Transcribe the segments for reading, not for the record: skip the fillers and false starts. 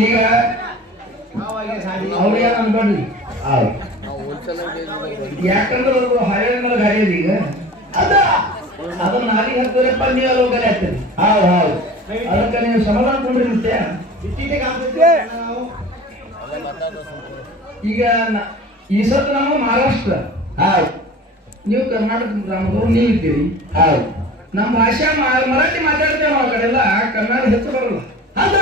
ಈಗ ಅವ್ರಿಗೆ ಅನ್ಕೊಂಡ್ರಿ ಯಾಕಂದ್ರೆ ಅವರು ಹಳೆಯ ಗಾಡಿ ಈಗ ಅದ ಅದನ್ನ ನಾಲಿಗೆ ಹಾಕ್ತಾರಪ್ಪ ನೀವು ಅಲ್ಲಿ ಹೋಗಲೇ ಆಗ್ತದೆ. ಹೌದು ಹೌದು, ಅದಕ್ಕೆ ನೀವು ಸಮಾಧಾನ ಕೊಂಡಿರುತ್ತೆ. ಈಗ ಈ ಸತ್ತು ನಮ್ಮ ಮಹಾರಾಷ್ಟ್ರ, ಹೌದು, ನೀವು ಕರ್ನಾಟಕ ಗ್ರಾಮದವರು ನೀವು ಇದ್ದೀರಿ. ಹೌದು, ನಮ್ಮ ಭಾಷೆ ಮರಾಠಿ ಮಾತಾಡ್ತೇವೆ ನಾವು, ಆ ಕಡೆ ಎಲ್ಲ ಕನ್ನಡ ಹೆಚ್ಚು ಬರಲ್ಲ. ಅದ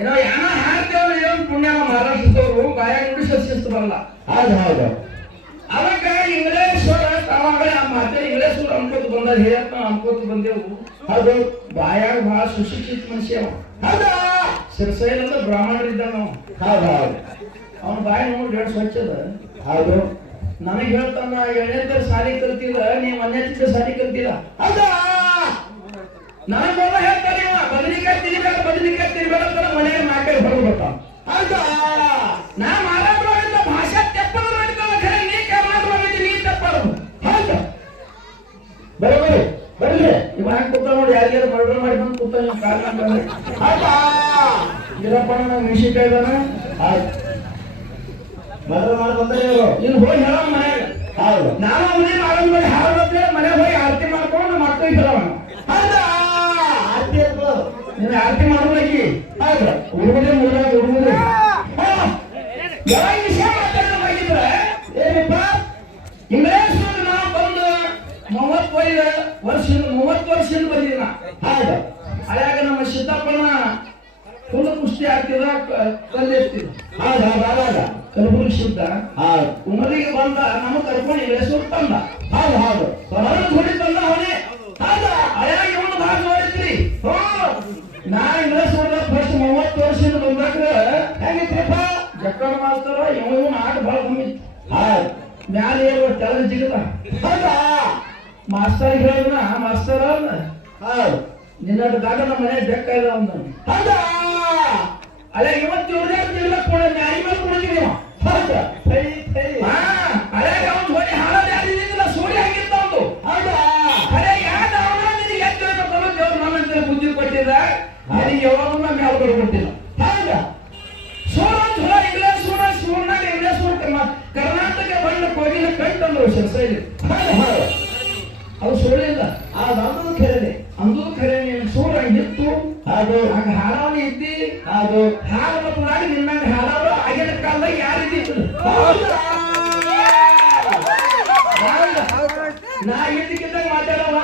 ಏನೋ ಯಾನ ಹಾಡ್ತೇವೆ, ಏನು ಪುಣ್ಯ ಮಹಾರಾಷ್ಟ್ರದವರು ಗಾಯ ನುಡಿಸೋ ಶಿಸ್ತು ಬರಲ್ಲ. ಹೌದು ಹೌದು, ಅವಾಗ ಇಂಗ್ಲೇಶ್ವರ ತಾವಾಗಲೇ ಆ ಮಾತೆ ಇಂಗ್ಲೇಶ್ವರ ಅನ್ಕೋತ ಬಂದ ಹೇಳತ್ತ ಅನ್ಕೋತ ಬಂದೆವು. ಅದು ಬಾಯಾಗ ಬಹಳ ಸುಶಿಕ್ಷಿತ ಮನುಷ್ಯ. ಹೌದಾ, ಸಿರಸೈಲಂದ ಬ್ರಾಹ್ಮಣರಿದ್ದ ನಾವು. ಹೌದು ಹೌದು, ಅವನ ಬಾಯಿ ನೋಡಿ ಎರಡು ಸ್ವಚ್ಛದ. ಹೌದು, ನನಗೆ ಹೇಳ್ತಾನ 7ನೇ ಸಾಲಿ ಕಲ್ತಿಲ್ಲ, ನೀವು 1ನೇ ಸಾಲಿ ಕಲ್ತಿಲ್ಲ. ಹೌದಾ, ನನಗೆ ಮೊದಲ ಹೇಳ್ತಾನೆ ಬದನಿಕಾಯಿ ತಿನ್ಬೇಡ ಬದನಿಕಾಯಿ ತಿನ್ಬೇಡ ಅಂತ ಮನೆಗೆ ನಾಲ್ಕೈದು ಹೊರಗೆ ಬರ್ತಾನ. ಹೌದಾ, ನಾ ಮಾರಾಟ ಭಾಷೆ ತೆಪ್ಪದ ಮಾಡ್ತಾನ, ಖರೆ ನೀ ಕರ್ನಾಟಕ ನೀ ತಪ್ಪದು. ಹೌದಾ, ಬರೋಬರಿ ಬರ್ರಿ, ಇವಾಗ ಕೂತ ನೋಡಿ ಯಾರಿಗಾರು ಮರ್ಡರ್ ಮಾಡಿ ಬಂದು ಕೂತ ಕಾರಣ. ಹೌದಾ, ಇರಪ್ಪ ನಂಗೆ ಮಿಷಿಕ ಇದ್ದಾನ. ಆಯ್ತು, ಮರ್ಡರ್ ಮಾಡಿ ಬಂದ್ರೆ ಇನ್ನು ಹೋಗಿ ಹೇಳ ಮನೆಯಾಗ. ಹೌದು, ನಾನು ಮನೆ ಮಾಡೋದ್ ಮಾಡಿ ಹಾಡ್ಬೇಕ ಮನೆಗೆ ಹೋಗಿ ಆರತಿ ಮಾಡ್ಕೊಂಡು ಮಕ್ಕಳಿಗೆ ಹೇಳವ. ಹೌದಾ, ಆರತಿ ನೀನು ಆರತಿ ಮಾಡ್ಬೇಕಿ. ಹೌದು, ಹುಡುಗರೇ ಹುಡುಗ ಹುಡುಗರೇ ಯಾವಾಗ ವಿಷಯ ಮಾತಾಡೋದಾಗಿದ್ರೆ ಏನಪ್ಪ, ಇಂಗ್ಲೇಶ್ವರ ನಾವು ಬಂದು 30 ವರ್ಷದಿಂದ ಬಂದಿನ. ಹೌದು, ಅದ್ಯಾಗ ನಮ್ಮ ಸಿದ್ದಪ್ಪನ ಫುಲ್ ಕುಸ್ತಿ ಆಗ್ತಿದ, ಕಲ್ಲೆತ್ತಿದ. ಹೌದು ಹೌದು, ಆದಾಗ ಕಲಬುರ್ಗಿ ಸಿದ್ಧ ಉಮರಿಗೆ ಬಂದ, ನಮಗೆ ಕರ್ಕೊಂಡು ಇಂಗ್ಲೇಶ್ವರ ತಂದ. ಹೌದು ಹೌದು, ಹೊಡಿ ತಂದ ಅವನೇ. ಹೌದ, ಅದ್ಯಾಗ ಇವನು ಭಾಗ ನೋಡಿದ್ರಿ. ನಾ ಇಂಗ್ಲೇಶ್ವರದ ಫಸ್ಟ್ 30 ವರ್ಷದಿಂದ ಬಂದಾಗ ಹೆಂಗಿತ್ರಿಪ್ಪ, ಜಕ್ಕಡ ಮಾಸ್ತರ ಇವನು ಆಟ ಬಹಳ ಕಮ್ಮಿ. ಹೌದು, ಮ್ಯಾಲೆ ತೆಳಗ ಜಿಗದ. ಹೌದಾ, ಮಾಸ್ತರ್ ಹೇಳಿದ್ರ ಮಾಸ್ತರ ಹೌದು ನಿನ್ನ ಗಾಡ ನಮ್ಮ ಮನೆ ಬೆಕ್ಕ ಇಲ್ಲ ಅಂದ. ಹೌದಾ, ಅಲ್ಲ ಇವತ್ತು ನ್ಯಾಯ ಮೇಲೆ ಕೊಡ್ತೀವಿ. ಹೌದಾ, ಅದಾಗ ಅವನು ಹೋಗಿ ಹಾಳಾದ ಯಾರಿಲ್ಲ ಸೋಡಿ ಆಗಿರ್ತ ಒಂದು. ಹೌದಾ, ಅದೇ ಯಾವ್ದು ಅವನ ನಿನಗೆ ಎಷ್ಟು ದೇವ್ರು ನಮ್ಮ ಬುದ್ಧಿ ಕೊಟ್ಟಿದ್ದ, ನನಗೆ ಯಾವಾಗೂ ನಮ್ಮ ಯಾವ ಕೊಟ್ಟಿಲ್ಲ. ಹೌದಾ, ಸೋಳ ಇಂಗ್ಲೇಶ್ವರ ಸೂರ್ನಾಗ ಇಂಗ್ಲೇಶ್ವರ ಕರ್ನಾಟಕ ಬಂದ ಕೋಗಿಲ ಕಂಡು ಶೈಲಿ. ಅದು ಸೋಳಿಲ್ಲ, ಅದು ಖರೇನೆ, ಅಂದು ಖರೇನೆ. ಸೂರ ಇತ್ತು, ಅದು ಆಗ ಹಾಡವನು ಇದ್ದಿ. ಅದು ಹಾಡು ಮತ್ತು ನಾಡಿ ನಿನ್ನಂಗೆ ಹಾಡವರು ಆಗಿನ ಕಾಲದಾಗ ಯಾರಿದ್ದು. ನಾ ಇದಕ್ಕಿದ್ದಾಗ ಮಾತಾಡವ,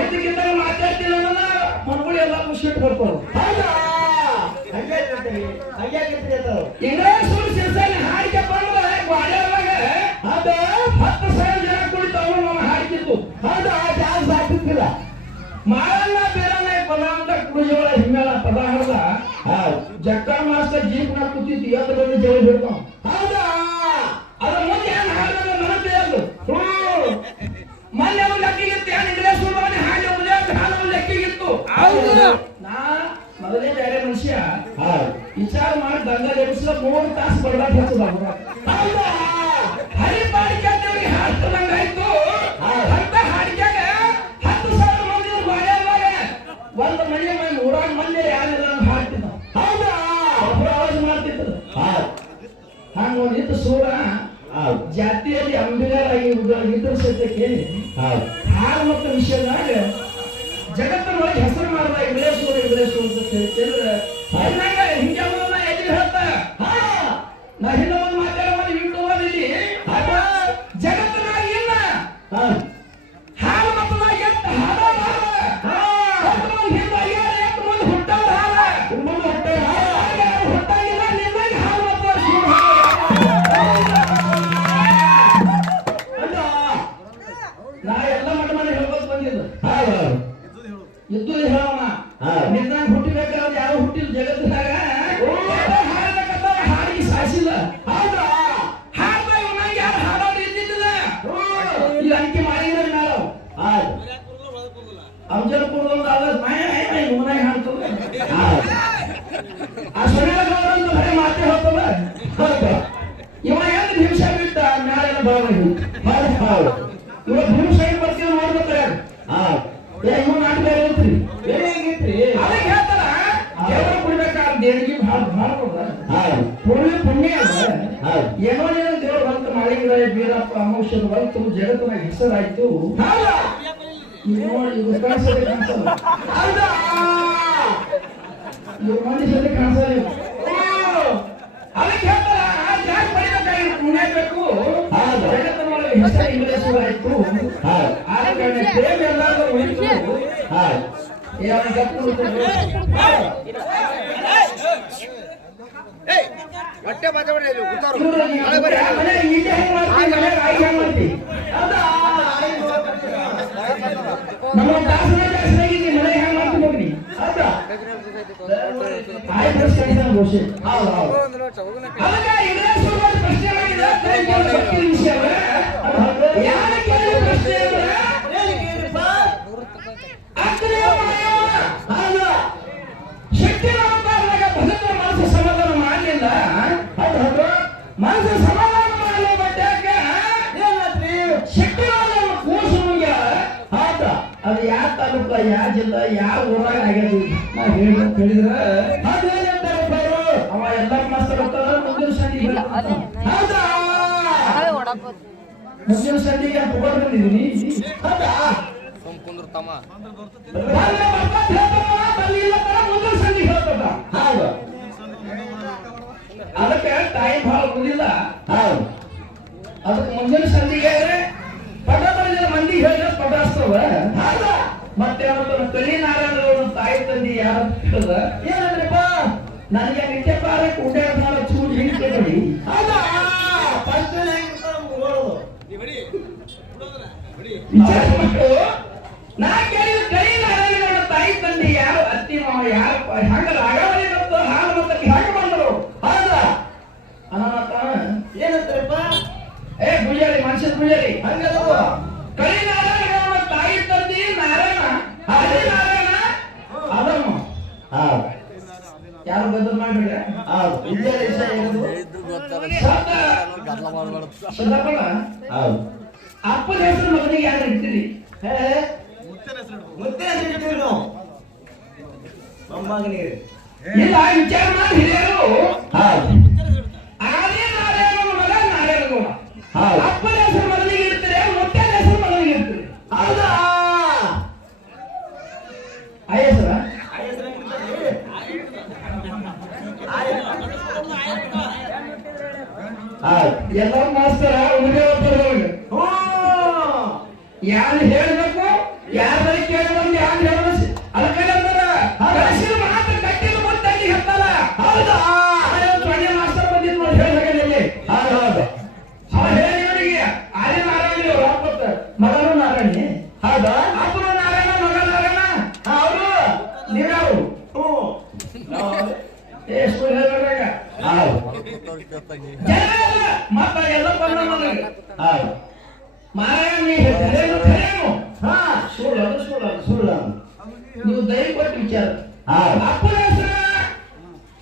ಇದಕ್ಕಿದ್ದಾಗ ಮಾತಾಡ್ತೀನಿ ಅನ್ನೋದ ಮನ್ಗಳು ಎಲ್ಲ ಖುಷಿಟ್ಟು ಬರ್ತಾವ. ಇಂಗ್ಲೇಶ್ವರ ಶಿರ್ಸಲ್ಲಿ ಹಾಡಿಕೆ ಬಂದ್ರೆ ಗ್ವಾಡ್ಯಾದಾಗ ಅದು 10,000 ಜನ ಕುಳಿತಾವ ನಮ್ಮ ಹಾಡಿಕಿತ್ತು. ಹೌದಾ, ಜಾಸ್ತಿ ಆಗ್ತಿದ್ದಿಲ್ಲ. ಮಾರಲ್ಲ ಬೇರನ ಪದಾಂತ ಕುಡಿಜೋಳ ಹಿಮ್ಮೇಳ ಪದ ಹಾಡ್ದ. ಜಕ್ಕಡ ಮಾಸ್ಟರ್ ಜೀಪ್ನ ಕೂತಿತ್ತು, ಎದ್ದು ಬಂದು ಜೋಳಿ ಬಿಡ್ತಾವ. ಹೌದಾ, ಅದ್ರ ಮುಂದೆ ಏನ್ ಹಾಡಿದ ನನಗೆ ಅದು ಮೊನ್ನೆ ಅವ್ನು ಲೆಕ್ಕಿಗಿತ್ತು. ಏನ್ ಇಂಗ್ಲೇಶ್ವರ ಹಾಡಿ ಹಾಡು ಲೆಕ್ಕಿಗಿತ್ತು. ನಾ ಮೊದಲೇ ಬೇರೆ ಮನುಷ್ಯ ವಿಚಾರ ಮಾಡಿ ದಂಗ ಎಬ್ಬಿಸಿದ 3 ತಾಸು ಬಡದಾಟ ಹಚ್ಚದ. ಹೌದಾ, ಹರಿಪಾಡಿಕೆ ಹಾಡ್ತದಂಗಾಯ್ತು. ಅಂತ ಹಾಡಿಕೆಗ 10,000 ಮಂದಿ ಬಾಳ್ಯಾಗ ಒಂದು ಮನೆ 100 ಮಂದಿ ಯಾರಿಲ್ಲ ಹಾಡ್ತಿದ್ದ. ಹೌದಾ, ಅಪರಾಧ ಮಾಡ್ತಿದ್ರು. ಹಂಗ ಒಂದಿತ್ತು ಸೂರ ಜಾತಿಯಲ್ಲಿ ಅಂಬಿಗರಾಗಿ ಇದ್ರ ಸತ್ಯಕ್ಕೆ ಹಾಡು ಮತ್ತು ವಿಷಯದಾಗ ಜಗತ್ತಿನೊಳಗೆ ಹೆಸರು ಮಾಡಿದ ಇಂಗ್ಲೇಶ್ವರ ಇಂಗ್ಲೇಶ್ವರ ಅಂತ ಹೇಳ್ತಿದ್ರೆ ಹಿಂಗೆ ಎಲ್ಲಿ ಹೇಳ್ತಾ ನಾ ಹಿಂದೆ ಒಂದು ಮಾತಾಡೋದು ಹಿಂಡುವಲ್ಲಿ ಜಗತ್ತಿನಾಗ ಇಲ್ಲ ಹಾಲು ಮತ್ತು ಎಂತ ಹಾಡ ಮುಂದೆ ಹುಟ್ಟದ ಹಾಲ ಮುಂದೆ ಹುಟ್ಟಾಗಿಲ್ಲ ನಿನ್ನಾಗಿ ಹಾಲು ಮತ್ತು ನಾ ಎಲ್ಲ ಮಟ್ಟ ಮಾಡಿ ಹೇಳ್ಬೋದು ಬಂದಿದ್ದು. ಇದ್ದು ಹೇಳೋಣ, ನಿನ್ನಾಗ ಹುಟ್ಟಿಬೇಕಾದ್ರೆ ಯಾರು ಹುಟ್ಟಿಲ್ಲ ಜಗತ್ತಿನಾಗ. ಹಾಡಿಗೆ ಸಾಯಿಸಿಲ್ಲ. ಹೌದಾ, ಹಾಡ್ದ ಇವನಾಗ ಯಾರು ಹಾಡೋರು ಇದ್ದಿದ್ದಿಲ್ಲ. ಇಲ್ಲಿ ಅಂಕಿ ಮಾಡಿದ್ರೆ ನಾವು ಅಫಜಲ್ಪುರದೊಂದು ಅದ ಇವನಾಗ ಹಾಡ್ತದ. ಆ ಸೊಳ್ಳೆಗಳಂತ ಬರೀ ಮಾತೇ ಹೋಗ್ತದ. ಹೌದು, ಇವ ಏನು ಹಿಂಸೆ ಬಿಟ್ಟ ಮ್ಯಾಲೆಲ್ಲ ಬರೋದು. ಇವ ಹಿಂಸೆ ಬರ್ತೀವಿ ನೋಡ್ಬೇಕಾರೆ ಏನೋ ಏನೋ ದೇವ್ರು ಬಂತು ಮಾಳಿಂಗರಾಯ ಬೀರಪ್ಪ ಅಮೌಷಧ ಬಂತು ಜಗತ್ತಿನ ಹೆಸರಾಯ್ತು ಇವ್ರು ಕಾಣಿಸೋದೇ ಕಾಣಿಸಲ್ಲ ಇವ್ರ ಮಂದಿ ಸದ್ಯ ಕಾಣಿಸಲ್ಲ ಅದಕ್ಕೆ ಹೇಳ್ತಾರ ಜಾಗ ಪಡಿಬೇಕಾಗಿತ್ತು ಮುನ್ನೇಬೇಕು ಜಗತ್ತಿನೊಳಗೆ ಹೆಸರು ಇಂಗ್ಲೇಶ್ವರ ಆಯ್ತು ಆದ ಕಾರಣ ಪ್ರೇಮ ಎಲ್ಲಾದ್ರೂ ಉಳಿತು ಹೊಟ್ಟೆ ಮಾತಾಡ್ರಿ ನಮ್ಮ ದಾಸನಾಗಿ ಮನೆ ಹ್ಯಾಂಗ ಮಾಡ್ತೀನಿ ಹೋಗ್ರಿ ಘೋಷೆ ಮನಸ್ಸು ಸಮಾಧಾನ ಮಾಡಲು ಬಟ್ಟಾಕ ಶಕ್ತಿ ಅದು ಯಾವ ತಾಲೂಕ ಯಾವ ಜಿಲ್ಲಾ ಯಾವ ಊರಾಗ ಆಗ್ಯದ ನಾ ಹೇಳಿದ್ರ ಅವ ಎಲ್ಲ ಮಾಸ್ತರ್ ಮುಂದಿನ ಸಂಧಿಗೆ ಮುಂದಿನ ಸಂಧಿಗೆ ತಗೊಂಡು ಬಂದಿದ್ದೀನಿ ಮುಂದಿನ ಸಂಧಿಗೆ ಹೇಳ್ತದ ಹೌದು ಅದಕ್ಕೆ ಟೈಮ್ ಭಾಳ ಉಳಿದಿಲ್ಲ ಅದಕ್ಕೆ ಮುಂದಿನ ಸಂಧಿಗೆ ಪಟ ಬರೆದ ಮಂದಿ ಹೇಳಿದ ಪಟಾಸ್ತವ ಮತ್ತೆ ಅವತ್ತು ಕಲಿ ನಾರಾಯಣ ತಾಯಿ ತಂದಿ ಯಾರು ಏನಂದ್ರಪ್ಪ ನನಗೆ ನಿತ್ಯಪಾರ ಕುಂಡಾಡ ಚೂರು ಹಿಡಿತೇಳಿ ನಾ ಕೇಳಿದ ಕಲಿ ನಾರಾಯಣ ತಾಯಿ ತಂದಿ ಯಾರು ಅತ್ತಿ ಮಾವ ಯಾರಪ್ಪ ಹಂಗ ರಾಗಾವಳಿ ಮತ್ತು ಹಾಲು ಮತ್ತಕ್ಕೆ ಹ್ಯಾಂಗ ಬಂದರು ಹೌದ ಅನಾಥ ಏನಂತಾರಪ್ಪ ಏ ಪೂಜಾರಿ ಮನುಷ್ಯನ ಪೂಜಾರಿ ಹಂಗದವ ಕಲಿ ನಾರಾಯಣ ತಾಯಿ ತಂದಿ ನಾರಾಯಣ ಹರಿ ನಾರಾಯಣ ಅದಮ್ಮ ಯಾರು ಬದಲು ಮಾಡ್ಬೇಡ ಅಪ್ಪನ ಹೆಸರು ಮಗನಿಗೆ ಯಾರು ಇಡ್ತೀರಿ ಇಲ್ಲ ವಿಚಾರ ಮಾಡಿ ಹಿರಿಯರು ಆದಿ ನಾರಾಯಣ ಮಗ ನಾರಾಯಣಗೌಡ ಅಪ್ಪನ ಹೆಸರು ಮಗನಿಗೆ ಇಡ್ತೀರಿ ಮುತ್ತನ ಹೆಸರು ಮಗನಿಗೆ ಇಡ್ತೀರಿ ಹೌದಾ ಹೆಸರ ಎಲ್ಲ ಮಾಸ್ತರ ಉಳಿದೇ ಯಾರು ಹೇಳ್ಬೇಕು ಯಾರ ಕೇಳಬಂದು ಯಾರು ಹೇಳ ಅದಕ್ಕೆ ಮಾತ್ರ ಕಟ್ಟಿದ ಮುಂದೆ ಹೇಳ್ತಾರ ಹೌದಾ ಸೊನ್ನೆ ಮಾಸ್ತರ್ ಬಂದಿದ್ದು ಹೇಳಿದಲ್ಲಿ ಹೌದು ಅವ ಹೇಳಿ ಅವರಿಗೆ ಆದಿ ನಾರಾಯಣ ವಾಪಸ್ ಮಗನು ನಾರಾಯಣಿ ಹೌದಾ ಅಪ್ಪನು ನಾರಾಯಣ ಮಗ ನಾರಾಯಣ ಅವರು ನೀವ್ಯಾರು ಎಷ್ಟು ಹೇಳ್ಬೇಕಾಗ ಮತ್ತ ಎಲ್ಲ ಬಂದ ಮಾರಾಯಣ ಸುಳ್ಳು ನೀವು ದಯ ಕೊಟ್ಟು ವಿಚಾರ ಅಪ್ಪನ ಹೆಸರು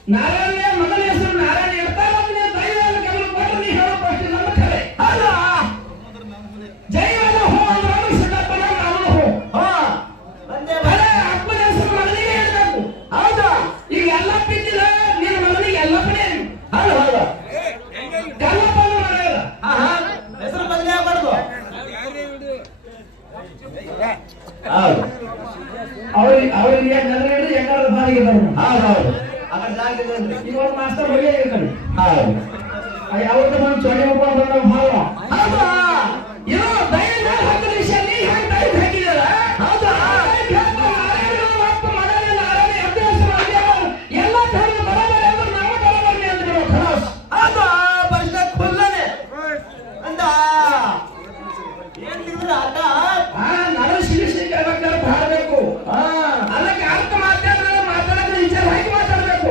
ನಾರಾಯಣ ಮಗನ ಹೆಸರು ನಾರಾಯಣ ಇರ್ತಾರ ನೀವು ದೈವವನ್ನು ಗಮನ ಕೊಟ್ಟು ನೀವು ಹೇಳೋಷ್ಟು ನಮ್ಮ ಕಲೆ ಜೈವನ ಹೋ ಅಂದ್ರೆ ಸಿದ್ದಪ್ಪನ ಅವನು ಹೋ ಅಪ್ಪನ ಹೆಸರು ಮಗನಿಗೆ ಹೇಳ್ಬೇಕು ಹೌದಾ ಈಗ ಎಲ್ಲ ಪಿಂದಿಲ್ಲ ನಿನ್ನ ಮಗನಿಗೆ ಎಲ್ಲಪ್ಪನೇ ಹೌದು ಹೌದಾ ಕಲ್ಲಪ್ಪನ ಮನೆಯಲ್ಲ ಹೆಸರು ಬದಲೇ ಆಗ್ಬಾರ್ದು ಅವ್ರಿಗೆ ನೆಲಗಡೆ ಹೆಂಗಾರ ಬಾರಿಗೆ ಬರೋಣ ಹೌದು ಈಗ ಒಂದು ಮಾಸ್ತರ್ ಬಗ್ಗೆ ಹೇಳ್ತಾರೆ ಹೌದು ಯಾವತ್ತು ಬಂದು ಚೊಡೆ ಮುಖ ಭಾವ ಇದು ದೈವ ಹತ್ತು ನಿಮಿಷ ನೀ ಹೆಂಗ್ ದೈವ ಹಾಕಿದಾರ ಹೌದಾ ಎಲ್ಲ ಧರ್ಮ ಬರಬಾರ ಅಂದ್ರೆ ನಾವು ಬರಬಾರ್ದು ಅಂದ್ಬಿಡೋ ಖಲಾಸ್ ಅದು ಪರಿಷ್ಠ ಖುಲ್ಲನೆ ಅಂದ ಏನ್ ಆಟ ನಾನು ಶಿಲಿಸಿಗೆ ಹಾಡಬೇಕು ಅದಕ್ಕೆ ಅರ್ಥ ಮಾತಾಡಿದ್ರೆ ವಿಚಾರ ಹಾಕಿ ಮಾತಾಡಬೇಕು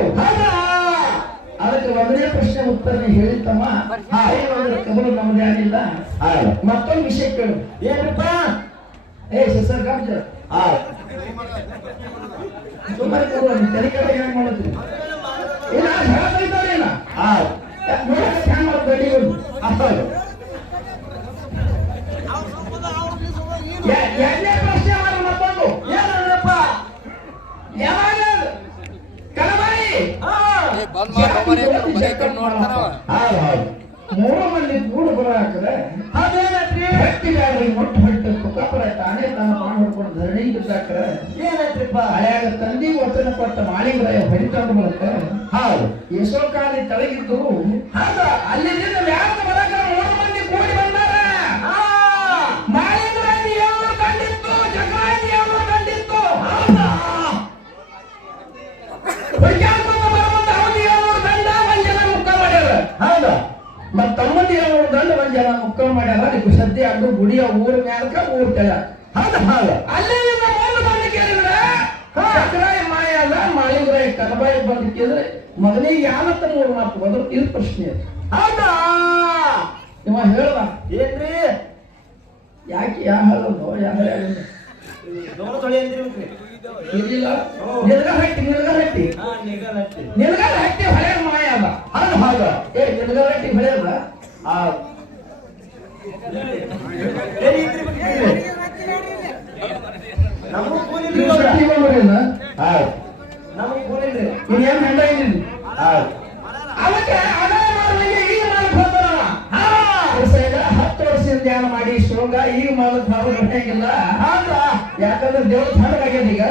ಅದಕ್ಕೆ ಒಂದೇ ಪ್ರಶ್ನೆ ಉತ್ತರ ಹೇಳಿತಮ್ಮ ಕಬಲು ನಮ್ದು ಯಾರಿಲ್ಲ ಮತ್ತೊಂದು ವಿಷಯ ಕೇಳು ಏನಪ್ಪ ಸರ್ ಕಾಮಿಜ ಸುಮ್ಮನೆ ತೆರಿಗೆ ಹೆಂಗ್ ಮಾಡುತ್ತೀವಿ ಇಲ್ಲ ಹೇಳ್ತಾರೇನ ನೋಡಕ್ಕೆ ಹ್ಯಾಂಗ ಮಾಡೋದು ಎರಡನೇ ಪ್ರಶ್ನೆ ಮಾಡಿ ಮತ್ತೊಂದು ಏನಪ್ಪ ಯಾವಾಗ ಕಲಬಾಯಿ ಮೂರು ಮಂದಿ ಕೂಡು ಬರಾಕ್ರೆ ಅದೇನತ್ರಿ ಹಟ್ಟಿ ಬ್ಯಾಡ್ರಿ ಮೊಟ್ಟು ಹೊಟ್ಟೆ ತುಕಾಪುರ ತಾನೇ ತಾನು ಮಾಡಿ ಹೊಡ್ಕೊಂಡು ಧರಣಿ ಬಿದ್ದಾಕ್ರೆ ಏನತ್ರಿಪ್ಪ ಹಳೆಯಾಗ ತಂದಿ ವಚನ ಕೊಟ್ಟ ಮಾಳಿಂಗರಾಯ ಹೊಡಿತಾಂಡು ಬರುತ್ತೆ ಹೌದು ಎಷ್ಟೋ ಕಾಲಿ ತಳಗಿದ್ದು ಆಗ ಅಲ್ಲಿಂದ ವ್ಯಾಸ ಬರಾಕ ಮೂರು ಮಂದಿ ಕೂಡಿ ಬಂದಾರ ಮಾಳಿಂಗರಾಯ ಅವರು ಕಂಡಿತ್ತು ಜಗರಾಜಿ ಅವರು ಕಂಡಿತ್ತು ಹೌದಾ ಹೊಡ್ಯಾಡ್ಕೊಂಡು ಬರುವಂತ ಅವಧಿ ಅವರು ದಂಡ ಮಂಜನ ಮುಖ ಮಾಡ್ಯಾರ ಹೌದಾ ಮತ್ ತಮ್ಮಂದಿ ಅವರು ದಂಡ ಮಂಜನ ಮುಖ ಮಾಡ್ಯಾರ ಅದಕ್ಕೆ ಸದ್ಯ ಅದು ಗುಡಿಯ ಊರ ಮ್ಯಾಲಕ ಊರ್ ತೆಳ ಹೌದಾ ಹೌದು ಅಲ್ಲಿಂದ ಮೂರು ಮಂದಿ ಕೇಳಿದ್ರೆ ಜಗರಾಯ ಮಾಯ ಅಲ್ಲ ಮಾಳಿಂಗರಾಯ ಕನಬಾಯಿ ಬಂದು ಕೇಳಿದ್ರೆ ಮಗನಿಗೆ ಯಾವತ್ತ ಮೂರು ಮಾತು ಬಂದ್ರು ಇದು ಪ್ರಶ್ನೆ ಹೌದಾ ಇವ ಹೇಳ್ದ ಏನ್ರಿ ಯಾಕೆ ಯಾ ಹೇಳೋದು ಯಾ ಹೇಳಿಲ್ಲ ನಿಲ್ಗಾರ ಹಟ್ಟಿ ಹೊಳೆ ಮಾಯ ಅಲ್ಲ ಅದು ಹಾಗ ಏ ನಿಲ್ಗಾರ ಹಟ್ಟಿ ಹೊಳೆ ಅಲ್ಲ ಇನ್ನೇನು ಹೆಂಡ ಇದ್ದೀನಿ ಅವಕ್ಕೆ ಅದಾಯ ಮಾಡುವಂಗೆ ಈಗ ಮಾಡಕ್ ಹೋಗ್ತಾನವ 10 ವರ್ಷದಿಂದ ಧ್ಯಾನ ಮಾಡಿ ಶೋಗ ಈಗ ಮಾಡಕ್ ನಾವು ಗಟ್ಟಿಯಾಗಿಲ್ಲ ಯಾಕಂದ್ರೆ ದೇವ್ರ ತಣ್ಣಗಾಗ್ಯದ ಈಗ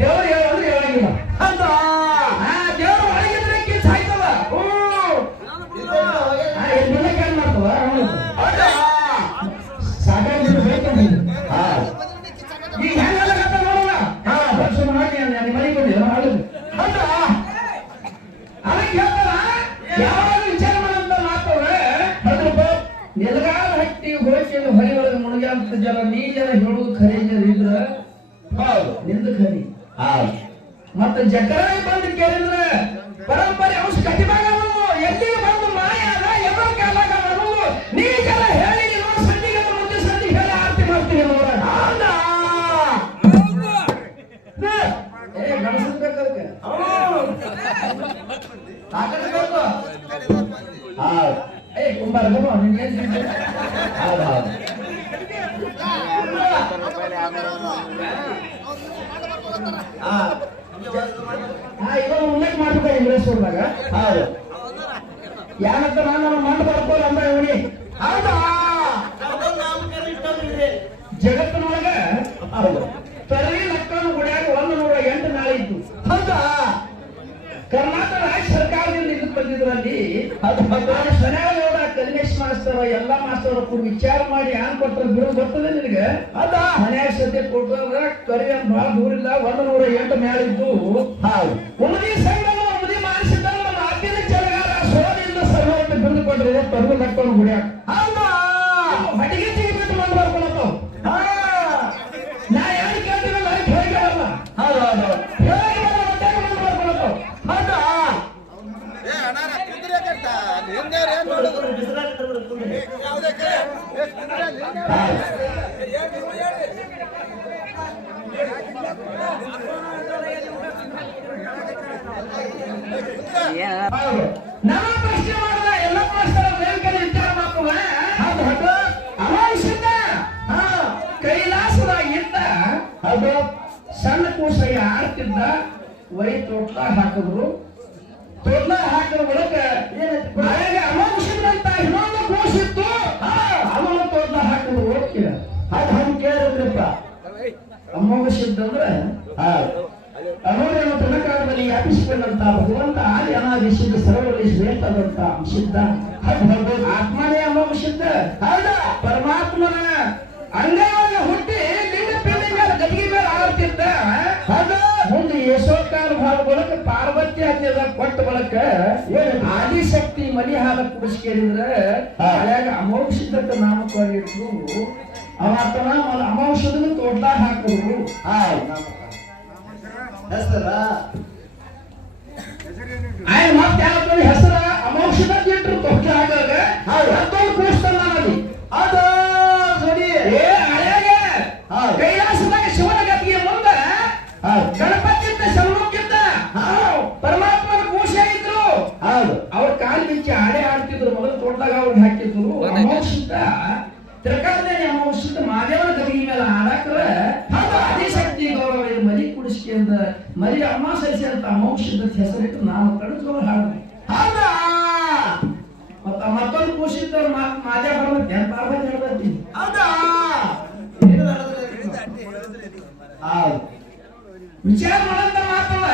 ದೇವ್ರು ಹೇಳೋದ್ರೆ ಹೇಳಂಗಿಲ್ಲ ಅಂತ ದೇವ್ರು ಒಳಗಿದ್ರೆ ಕಿಚ್ಚ ಆಯ್ತದ ಏನ್ ಮಾಡ್ತವ ಸಾಕಾಗಿ ಈಗ ಹೆಂಗಲ್ಲ ನೋಡೋಣ ವರ್ಷ ಮಾಡಿ ನನ್ನ ಮನೆಗೆ ಬಂದಿಲ್ಲ ಹಾಡುದು ಅಂತ ಅದಕ್ಕೆ ಹೇಳ್ತಾರ ಯಾವಾಗ ವಿಚಾರ ಮಾಡಂತ ಮಾತವ್ರೆ ನಿಲ್ಗಾರ ಹಟ್ಟಿ ಹೋಗಿ ಹೊಳಿ ಒಳಗೆ ಮುಳುಗ್ಯಾಂತ ಜನ ನೀ ಜನ ಹೇಳುದು ಖರೀ ಇದ್ರ ಹೌದು ನಿಂದು ಖರೀ ಮತ್ತೆ ಜಕರಾಯಿ ಬಂದು ಕೇಳಿದ್ರೆ ಪರಂಪರೆ ಅಂಶ ಕಟ್ಟಿದಾಗ ಎಲ್ಲಿಗೆ ಬಂದು ಮಾಯ ಅದ ಎವರ ಕಾಲಾಗ ಅನ್ನೋದು ನೀ ಜನ ಹೇಳಿ ಸಂಧಿಗೆ ಮುಂದೆ ಸಂಧಿ ಹೇಳಿ ಆರತಿ ಮಾಡ್ತೀವಿ ನೋಡ ಏ ಗಣಸನ್ಬೇಕದಕ್ಕೆ ಹಾಕಬೇಕು ಏ ಕುಂಬಾರ ನಿನ್ಗೆ ಹೌದು ಇವಾಗ ಉಲ್ಲೇಖ ಮಾಡ್ಬೇಕು ಇಂಗ್ರೇಶ್ವರ್ದಾಗ ಹೌದು ಯಾನಂತ ನಾನು ಮಂಡ ಬರ್ಕೋಲ್ಲ ಅಂತ ಇವನಿ ಹೌದಾ ಜಗತ್ತಿನೊಳಗ ತರಲಿ ಲಕ್ಕನ ಗುಡಿಯಾಗ 108 ನಾಳೆ ಇತ್ತು ಹೌದಾ ಕರ್ನಾಟಕ ರಾಜ್ಯ ಸರ್ಕಾರದಿಂದ ಇದು ಬಂದಿದ್ರಲ್ಲಿ ಶನಿವಾರ ಕಲಿಮೇಶ್ ಮಾಸ್ತರ್ ಎಲ್ಲಾ ಮಾಸ್ತರ್ ಕೂಡ ವಿಚಾರ ಮಾಡಿ ಏನ್ ಕೊಟ್ಟರು ಬಿಡು ಬರ್ತದೆ ನಿನಗೆ ಅದ ಮನ್ಯಾಗ ಸದ್ಯ ಕೊಟ್ಟದ್ರ ಕರಿ ಅಂತ ಬಹಳ ದೂರ ಇಲ್ಲ 108 ಮೇಳಿದ್ದು ಹೌದು ಉಮದಿ ಸಂಘ ಉಮದಿ ಮಾಡಿಸಿದ ನಮ್ಮ ಆದ್ಯದ ಚಲಗಾರ ಸೋಲಿಂದ ಸರ್ವೋತ್ತ ಬಿರುದು ಕೊಟ್ಟರೆ ತರುಣ ಲಕ್ಕನ ಗುಡಿಯಾಗ ಹೌದಾ ಹಟಿಗೆ ತೆಗಿಬಿಟ್ಟು ಮಂಡ್ ಬರ್ಕೊಳತ್ತವ ನಾ ಯಾರು ಕೇಳ್ತೀವಲ್ಲ ಅದಕ್ಕೆ ಹೇಳಿಲ್ಲ ಹೌದು ಹೌದು ನಮ್ಮ ಪ್ರಶ್ನೆ ಮಾಡಿದ ಎಲ್ಲ ಮಾಸ್ತರ ಬೇರೆ ವಿಚಾರ ಮಾಡ್ತವ ಅಮಾಂಶದ ಕೈಲಾಸದಾಗಿದ್ದ ಅದು ಸಣ್ಣ ಕೂಸ ಆಡ್ತಿದ್ದ ವೈ ತೋಟ್ಲ ಹಾಕಿದ್ರು ತೋಟ್ಲ ಹಾಕಿದ ಒಳಗ ಮಳೆಗೆ ಅಮಾಂಶದಂತ ಇನ್ನೊಂದು ಕೂಸಿತ್ತು ಅವನ ತೋಟ್ಲ ಹಾಕಿದ್ರು ಓದ್ಕಿಲ್ಲ ಅದು ಹಂಗೆ ಕೇಳಿದ್ರಪ್ಪ ಅಮೋಘಸಿದ್ದ ಅಂದ್ರೆ ಅನೋರ್ಯನ ತನಕಾಲದಲ್ಲಿ ವ್ಯಾಪಿಸಿಕೊಂಡಂತ ಭಗವಂತ ಆದಿ ಅನಾದಿಸಿದ್ದ ಸರ್ವರಲ್ಲಿ ಶ್ರೇಷ್ಠದಂತ ಅಂಶಿದ್ದ ಆತ್ಮನೇ ಅಮೋಘಸಿದ್ದ ಹೌದಾ ಪರಮಾತ್ಮನ ಅಂಗವಾಗಿ ಹುಟ್ಟಿ ಲಿಂಗ ಪಿಂಡಿ ಮೇಲೆ ಗದಿಗೆ ಮೇಲೆ ಆಡ್ತಿದ್ದ ಅದು ಮುಂದೆ ಯಶೋಕಾಲ ಭಾವ ಬಳಕ ಪಾರ್ವತಿ ಹತ್ತಿರ ಕೊಟ್ಟ ಬಳಕ ಆದಿಶಕ್ತಿ ಮನಿ ಹಾಲ ಕುಡಿಸ್ಕೇಳಿದ್ರೆ ಹಳೆಯಾಗ ಅಮೋಘಸಿದ್ದ ನಾಮಕವಾಗಿದ್ರು ಅವತನ ಅಮೌಷಧನ ತೋಟದಾಗ ಹಾಕಿದ್ರು ಹೆಸರ ಆಯ್ತು ಮತ್ತೆ ಯಾವ ಹೆಸರ ಅಮೌಷಧ ಇಟ್ರು ತೋಟ ಹಾಕಾಗ ಹತ್ತೊಂದು ಕೂಸ್ತಲ್ಲ ನದಿ ಅದ ಸರಿ ಏ ಹಳೆಯಾಗ ಕೈಲಾಸದಾಗ ಶಿವನ ಗತಿಗೆ ಮುಂದೆ ಗಣಪತಿ ಇದ್ದ ಸನ್ಮುಖಿದ್ದ ಪರಮಾತ್ಮನ ಕೂಶ ಇದ್ರು ಅವ್ರ ಕಾಲು ಬಿಚ್ಚಿ ಹಾಡೆ ಆಡ್ತಿದ್ರು ಮೊದಲು ತೋಟದಾಗ ಅವ್ರಿಗೆ ಹಾಕಿದ್ರು ಅಮೌಷಧ ತಿರ್ಕಾಲದಲ್ಲಿ ಅಮೌಷಧ ಮಾದೇವನ ಗದಿಗೆ ಮೇಲೆ ಹಾಡಾಕ್ರ ಆದಿಶಕ್ತಿ ಗೌರವ ಇದು ಮಲಿ ಕುಡಿಸ್ಕೆ ಅಂತ ಮಲಿ ಅಮ್ಮ ಸರಿಸಿ ಅಂತ ಅಮೌಷಧ ಹೆಸರಿಟ್ಟು ನಾವು ಕಡಿದ್ರು ಹಾಡು ಹೌದಾ ಮತ್ತೊಂದು ಖುಷಿತ ಮಾಜಾ ಬರ್ತೈತಿ ಪಾರ್ವತಿ ಹೇಳ್ತೈತಿ ಹೌದಾ ಹೌದು ವಿಚಾರ ಮಾಡಂತ ಮಾತಲ್ಲ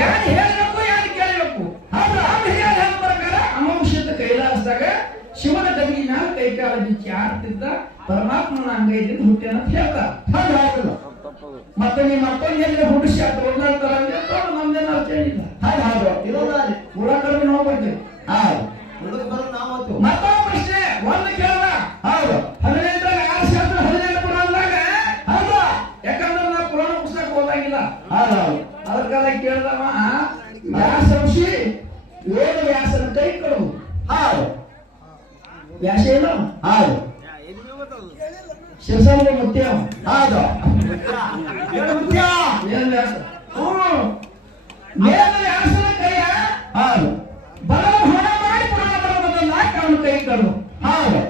ಯಾರು ಹೇಳ್ಬೇಕು ಯಾರು ಕೇಳಬೇಕು ಹೌದು ಹಿರಿಯರು ಹೇಳ ಪ್ರಕಾರ ಅಮಾವಾಸ್ಯದ ಕೈಲಾಸದಾಗ ಶಿವನ ಗದಿಗೆ ಮ್ಯಾಲ ಕೈ ಕಾಲ ಬಿಚ್ಚಿ ಆಡ್ತಿದ್ದ ಪರಮಾತ್ಮನ ಅಂಗೈದಿಂದ ಹುಟ್ಟ್ಯಾನ ಅಂತ ಹೇಳ್ತಾರ ಹೌದು ಹೌದು ಮತ್ತೆ ನೀವು ಮತ್ತೊಂದು ಎಲ್ಲಿ ಹುಡುಸಿ ಅಂತ ಒಳ್ಳಾಡ್ತಾರ ನಮ್ದೇನು ಅರ್ಥ ಏನಿಲ್ಲ ಹೌದು ಹೌದು ಇರೋದ ಪೂರ ಕಡಿಮೆ ನಾವು ಬರ್ತೇವೆ ಹೌದು ಮತ್ತೊಂದು ಪ್ರಶ್ನೆ ಒಂದು ಕೇಳ್ದ ಹೌದು 18 ಯಾರು ಶಾಸ್ತ್ರ 18 ಪುರಾಣದಾಗ ಹೌದು ಯಾಕಂದ್ರೆ ನಾ ಪುರಾಣ ಪುಸ್ತಕ ಓದಾಗಿಲ್ಲ ಹೌದು ಅದಕ್ಕಾಗ ಕೇಳ್ದವ ವ್ಯಾಸ ಋಷಿ ವೇದ ವ್ಯಾಸನ ಕೈ ಕೊಡು ಹೌದು ವ್ಯಾಸ ಏನು ಹೌದು ಶಿವಸಂಗ ಮುತ್ಯ ಹೌದು ವೇದ ವ್ಯಾಸ ವೇದ ವ್ಯಾಸನ ಕೈಯ ಹೌದು ಬಲ ಹೊಣ ಮಾಡಿ ಪುರಾಣ ಬರೋದನ್ನ ಅವನ ಕೈ ಕಡು ಹೌದು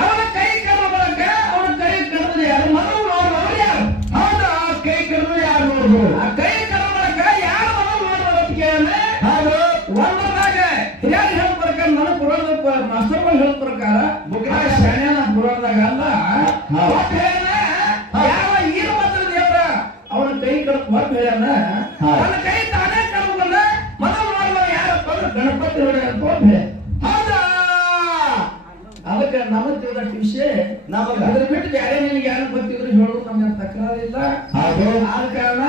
ಅವನ ಕೈ ಕಡುವ ಮೂಲಕ ಅವನ ಕೈ ಕಡಿದ ಯಾರು ಮನವು ನೋಡುವವರು ಯಾರು ಹೌದು ಕೈ ಕಡಿದ ಯಾರು ನೋಡುದು ಆ ಕೈ ಕಡುವ ಮೂಲಕ ಯಾರು ಮನವು ನೋಡುವ ಕೇಳ ಹೌದು ಒಂದರಾಗ ಹಿರಿಯರು ಹೇಳ ಪ್ರಕಾರ ನನ್ನ ಪುರಾಣದ ಮಾಸ್ತರ್ ಹೇಳ ಪ್ರಕಾರ ಶಾಣ್ಯಾನ ಪುರಾಣದಾಗ ಅಲ್ಲ ಯಾವ ಈರು ಮಾತ್ರ ದೇವರ ಅವನ ಕೈ ಕಡಕ್ ಹೊರತು ಹೇಳ್ಯಾನ ಅವನ ಕೈ ತಾನೇ ಕಡುವುದನ್ನ ಮನವು ನೋಡುವ ಯಾರಪ್ಪ ಅಂದ್ರೆ ಗಣಪತಿ ಹೊಡೆ ಅಂತ ಹೌದಾ ಅದಕ್ಕೆ ನಮಗೆ ತಿಳಿದಷ್ಟು ವಿಷಯ ನಮಗೆ ಅದ್ರ ಬಿಟ್ಟು ಬೇರೆ ನಿನಗೆ ಯಾರು ಗೊತ್ತಿದ್ರು ಹೇಳೋದು ನಮ್ಗೆ ತಕರಾರಿಲ್ಲ ಹೌದು ಆದ ಕಾರಣ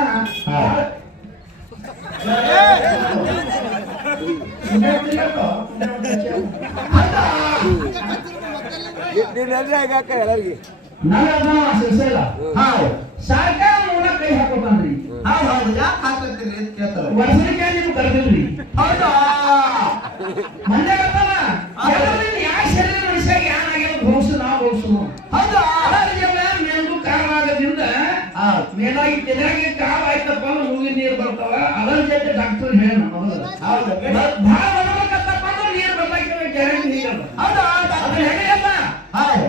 ಸರ್ಕಾರ ಮೂಲ ಕೈ ಹಾಕೋತಾನ್ರಿ ಹೌದು ಹೌದು ಯಾಕೆ ಹಾಕೋತೀರಿ ಅಂತ ಕೇಳ್ತಾರೆ ವರ್ಷಕ್ಕೆ ನೀವು ಕರೆದಿಲ್ರಿ ಹೌದಾ ಮಂದೆ ಬರ್ತಾನ ಯಾವ ಶರೀರ ಮನುಷ್ಯಾಗ ಏನಾಗ್ಯದ ಬಹುಶಃ ನಾವು ಬಹುಶಃ ಹೌದಾ ಮೇಲೂ ಕಾರಣಾಗದಿಂದ ಮೇಲಾಗಿ ತೆಲಾಗಿ ಕಾಲ ಆಯ್ತಪ್ಪ ಅಂದ್ರೆ ಮೂಗಿನ ನೀರು ಬರ್ತಾವ ಅದರ ಜೊತೆ ಡಾಕ್ಟರ್ ಹೇಳ ಹೌದು ಭಾಳ ಬರ್ಬೇಕತ್ತಪ್ಪ ಅಂದ್ರೆ ನೀರು ಬರ್ಲಾಕಿಲ್ಲ ಗ್ಯಾರಂಟಿ ನೀರು ಹೌದಾ ಅದ್ರ ಹೆಗಲಿಯಲ್ಲ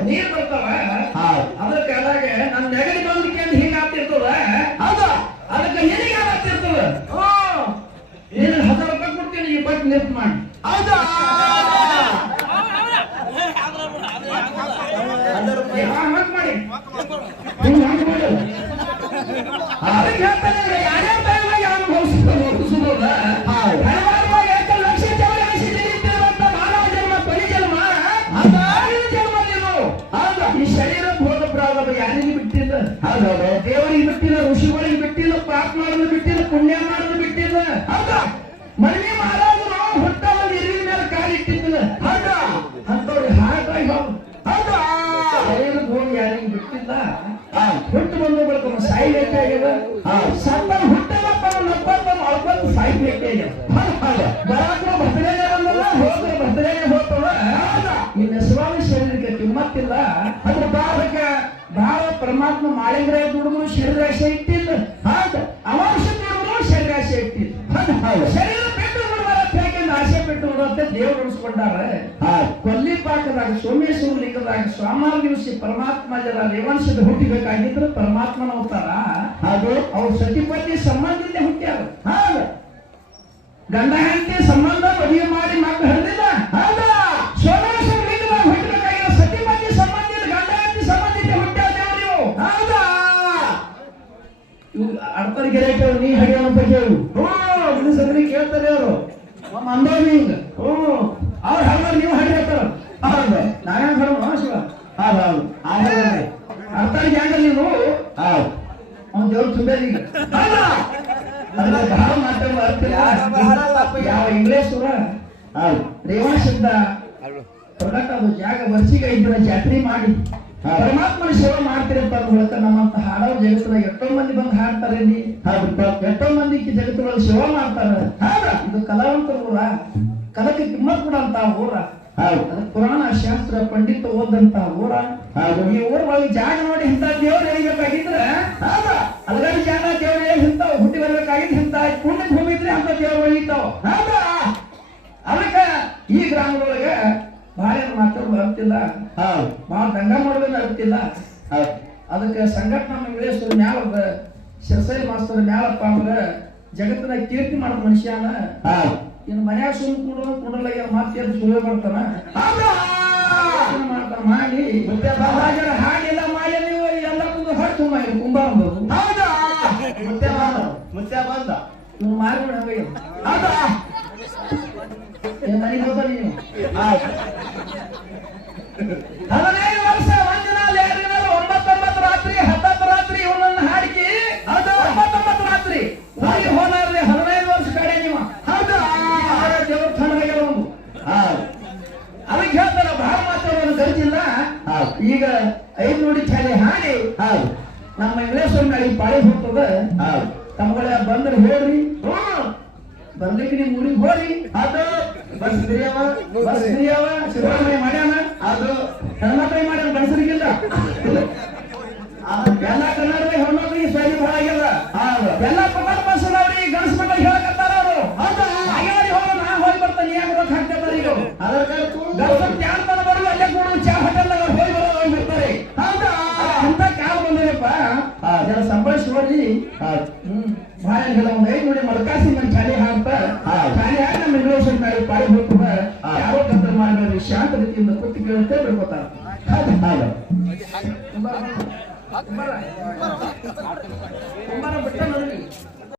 ನೀರು ಬರ್ತಾವ ಅದ್ರ ಕಾಲಾಗ ನನ್ನ ನೆಗಡಿ ಬಂದಕ್ಕೆ ಅಂತ ಹಿಂಗ ಆಗ್ತಿರ್ತದ ಹೌದಾ ಅದಕ್ಕೆ ನಿನಗೆ ಆಗ್ತಿರ್ತದ ನೀನು 1000 ರೂಪಾಯಿ ಕೊಡ್ತೀನಿ ಈ ಬಟ್ ನೆಪ್ ಮಾಡಿ ಹೌದಾ ಮಾಡಿ ಅದಕ್ಕೆ ಹೇಳ್ತಾನೆ ಯಾರ್ಯಾರ ಟೈಮಾಗ ಅನುಭವಿಸುವುದಿಲ್ಲ ಲಕ್ಷ ಜನ್ಮ ಮಾನವ ಜನ್ಮ ಬಲಿ ಜನ್ಮ ಜನ್ಮ ನೀನು ಹೌದಾ ಈ ಶರೀರ ಭೋಗ ಪ್ರಾರಂಭ ಯಾರಿಗೂ ಬಿಟ್ಟಿಲ್ಲ ಹೌದೌದು ದೇವರಿಗೆ ಬಿಟ್ಟಿಲ್ಲ ಋಷಿಗಳಿಗೆ ಬಿಟ್ಟಿಲ್ಲ ಪಾಪ ಮಾಡೋದು ಬಿಟ್ಟಿಲ್ಲ ಪುಣ್ಯ ಮಾಡೋದು ಬಿಟ್ಟಿಲ್ಲ ಹೌದಾ ಮನೆ ಮಹಾರಾಜರು ಹುಟ್ಟವ ನೀರಿನ ಮೇಲೆ ಕಾಲಿಟ್ಟಿದ್ದಿಲ್ಲ ಹೌದಾ ಅಂತವ್ರಿಗೆ ಹಾರ್ಟ್ ಆಗಿ ಹೌದಾ ಶರೀರ ಭೋಗ ಯಾರಿಗೂ ಬಿಟ್ಟಿಲ್ಲ ಹುಟ್ಟು ಬಂದು ಬರ್ತಾನ ಸಾಯ್ಬೇಕೇ ಆಗ್ಯದ ಸತ್ತ ಹುಟ್ಟದಪ್ಪ ನಪ್ಪತ್ತ ಅಳ್ಕೊಂಡು ಸಾಯ್ಬೇಕೇ ಆಗ್ಯದ ಬರಾಕ್ರು ಬರ್ತಡೇ ಬಂದಲ್ಲ ಹೋದ್ರೆ ಬರ್ತಡೇ ಹೋಗ್ತವ ಈ ನೆಸವಾದ ಶರೀರಕ್ಕೆ ಕಿಮ್ಮತ್ತಿಲ್ಲ ಅದ್ರ ಭಾಳ ಪರಮಾತ್ಮ ಮಾಳಿಂಗ್ರ ದುಡಿದ್ರು ಶರೀರಾಶೆ ಇಟ್ಟಿಲ್ಲ ಅಮಾಂಶ ದುಡಿದ್ರು ಶರೀರಾಶೆ ಇಟ್ಟಿಲ್ಲ ಶರೀರ ಬಿಟ್ಟು ಬಿಡುವ ಆಸೆ ಬಿಟ್ಟು ಬಿಡುವಂತೆ ದೇವ್ರು ಉಳಿಸ್ಕೊಂಡಾರ ಕೊಲ್ಲಿ ಪಾಕದಾಗ ಸೋಮೇಶ್ವರ ಲಿಂಗದಾಗ ಸ್ವಾಮಾರ ದಿವಸ ಪರಮಾತ್ಮ ಜನ ರೇವಂಶದ ಹುಟ್ಟಿಬೇಕಾಗಿದ್ರು ಪರಮಾತ್ಮನ ಅವತಾರ ಅದು ಅವ್ರ ಸತಿಪತಿ ಸಂಬಂಧದಿಂದ ಹುಟ್ಟ್ಯಾರ ಗಂಡ ಹೆಂಡತಿ ಸಂಬಂಧ ಮದುವೆ ಮಾಡಿ ಮಕ್ಕಳು ಹರಿದಿಲ್ಲ ಹೌದಾ ಸೋಮೇಶ್ವರ ಲಿಂಗದಾಗ ಹುಟ್ಟಬೇಕಾಗಿರೋ ಸತಿಪತಿ ಸಂಬಂಧಿತ ಗಂಡ ಹೆಂಡತಿ ಸಂಬಂಧಿತ ಹುಟ್ಟ್ಯಾರ ದೇವರು ಹೌದಾ ಇವ್ ಅರ್ಥದ ಗೆರೆ ಕೇಳು ನೀ ಹರಿಯೋಣ ಕೇಳು ಇದು ಸಗಣಿ ಕೇಳ್ತಾರೆ ಅವರು ಅಂದೋನಿ ಹಿಂಗ ಅವ್ರು ಹರಿದ ನೀವು ಹರಿಯತ್ತಾರ ಹೌದು ನಾನೇ ಹರ ಶಿವ ಹೌದು ಅರ್ಥ ಜಾಗ ನೀನು ಹೌದು ಅವ್ನು ದೇವ್ರು ತುಂಬೇದೀಗ ಬಹಳ ಮಾತಾಡುವ ಯಾವ ಇಂಗ್ಲೇಶ್ ಹೌದು ರೇವಣ ಶಬ್ದ ಪ್ರೊಡಕ್ಟ್ ಅದು ಜಾಗ ವರ್ಷಿಗೆ 5 ದಿನ ಜಾತ್ರೆ ಮಾಡಿ ಪರಮಾತ್ಮನ ಸೇವೆ ಮಾಡ್ತಿರಪ್ಪ ಮೂಲಕ ನಮ್ಮಂತ ಹಾಡೋ ಜಗತ್ತಿನಾಗ ಎಷ್ಟೋ ಮಂದಿ ಬಂದು ಹಾಡ್ತಾರೆ ಎಷ್ಟೋ ಮಂದಿ ಜಗತ್ತಿನೊಳಗೆ ಸೇವೆ ಮಾಡ್ತಾರ ಇದು ಕಲಾವಂತರ ಊರ ಕಲಕ್ಕೆ ಕಿಮ್ಮತ್ ಕೊಡಂತ ಊರ ಪುರಾಣ ಶಾಸ್ತ್ರ ಪಂಡಿತ ಓದಂತ ಊರ ಈ ಊರ ಒಳಗೆ ಜಾಗ ನೋಡಿ ಇಂಥ ದೇವ್ರು ಎಳಿಬೇಕಾಗಿದ್ರೆ ಅಲ್ಗಡಿ ಜಾಗ ದೇವ್ರು ಇಂಥವ್ ಹುಟ್ಟಿ ಬರ್ಬೇಕಾಗಿದ್ರೆ ಇಂಥ ಪುಣ್ಯ ಭೂಮಿ ಇದ್ರೆ ಅಂತ ದೇವ್ರು ಒಳಿತಾವ್ ಅದಕ್ಕೆ ಈ ಗ್ರಾಮದೊಳಗೆ ಭಾಳ ಮಾತಾಡೋದು ಅರ್ತಿಲ್ಲ ಭಾಳ ದಂಗ ಮಾಡೋದನ್ನ ಅರ್ತಿಲ್ಲ ಅದಕ್ಕೆ ಸಂಘಟನಾ ಇಂಗ್ಲೇಶ್ವರ ಮ್ಯಾಲ ಶಿರಸೈ ಮಾಸ್ತರ್ ಮ್ಯಾಲಪ್ಪ ಅಂದ್ರೆ ಜಗತ್ತಿನ ಕೀರ್ತಿ ಮಾಡೋ ಮನುಷ್ಯನ ಇನ್ನು ಮನ್ಯಾಗ ಸುಮ್ಮನೆ ಕೂಡಲ್ಲ ಮತ್ತೆ ಸುಳ್ಳು ಬರ್ತಾನ ಮಾಡ್ತಾನ ಮಾಡಿ ಹಾಗೆಲ್ಲ ಮಾಡಿ ನೀವು ಎಲ್ಲ ಹೊಟ್ಟು ಕುಂಬ ಅಂಬೋದು ಹೌದಾ ಮುತ್ಯ ಬಂದ ಇವ್ನು ಮಾರ್ಬಿಡ ಹೌದಾ ಮನೆಗೆ ಹೋದ ನೀವು 15 ವರ್ಷ ಒಂದಿನ 2 ದಿನ 9 ರಾತ್ರಿ 10 ರಾತ್ರಿ ಇವನನ್ನ ಹಾಡಿಕಿ ಅದು 9 ರಾತ್ರಿ ಊರಿಗೆ ಹೋದಾರ್ರಿ 15 ವರ್ಷ ಕಡೆ ನೀವು ಹೌದಾ ದೇವ್ರ ತಣ್ಣಗಾಗ್ಯಾವ ಒಂದು ಅದಕ್ಕೆ ಹೇಳ್ತಾರ ಬಹಳ ಮಾತಾಡೋದು ಗರ್ಜಿಲ್ಲ ಈಗ 5 ನುಡಿ ಚಾಲಿ ಹಾಡಿ ನಮ್ಮ ಇಂಗ್ಲೇಶ್ವರ ನಾಳೆ ಪಾಳಿ ಹೋಗ್ತದ ತಮ್ಮಗಳ ಬಂದ್ರೆ ಹೇಳ್ರಿ ಬರ್ಲಿಕ್ಕೆ ನಿಮ್ ಊರಿಗೆ ಹೋರಿ ಅದು ಬಸ್ ಬಿರಿಯವ ಸಿದ್ದರಾಮಯ್ಯ ಮಾಡ್ಯಾನ ಅದು ಹೆಣ್ಮಕ್ಳಿಗೆ ಮಾಡ್ಯಾನ ಗಣಸರಿಗಿಲ್ಲ ಎಲ್ಲ ಕನ್ನಡದ ಹೆಣ್ಮಕ್ಳಿಗೆ ಸರಿ ಭಾಳ ಆಗ್ಯದ ಎಲ್ಲ ಪ್ರಕಾರ ಬಸ್ಸವ್ರಿ ಗಣಸ ಮಕ್ಕಳಿಗೆ ಹೇಳಕತ್ತಾರ ಅವರು ಹಾಗಾಗಿ ಹೋಗ ನಾ ಹೋಗಿ ಬರ್ತಾನೆ ಯಾಕೆ ರೊಕ್ಕ ಹಾಕ್ತಾರ ಈಗ ಅದರ ಕರ್ತು ಗಣಸ ತ್ಯಾನ್ ಬಂದ ಬರೋದು ಅಲ್ಲೇ ಕೂಡ ಚಾ ಹೋಟೆಲ್ನಾಗ ಹೋಗಿ ಬರೋದು ಹೋಗಿ ಬರ್ತಾರೆ ಹೌದಾ ಅಂತ ಕಾಲ ಬಂದಪ್ಪ ಜನ ಸಂಭಾಳಿಸಿ ಹೋಗಿ ಭಾಳ ಇಲ್ಲ ಒಂದು 5 ನೋಡಿ ಮಲ್ಕಾಸಿ ಮನೆ ಚಾಲಿ ಹಾಡ್ತಾ ಚಾಲಿ ಹಾಕಿ ನಮ್ಮ ಇಂಗ್ಲೇಷನ್ ಮಾಡಿ ಪಾಳಿ ಹೋಗ್ತದ ಯಾರೋ ಕತ್ತಲು ಮಾಡಬೇಡ್ರಿ ಶಾಂತ ರೀತಿಯಿಂದ ಕೂತು ಕೇಳುತ್ತೆ ಬಿಡ್ಕೋತಾರ ಕುಂಬಾರ ಬಿಟ್ಟ ನೋಡಿ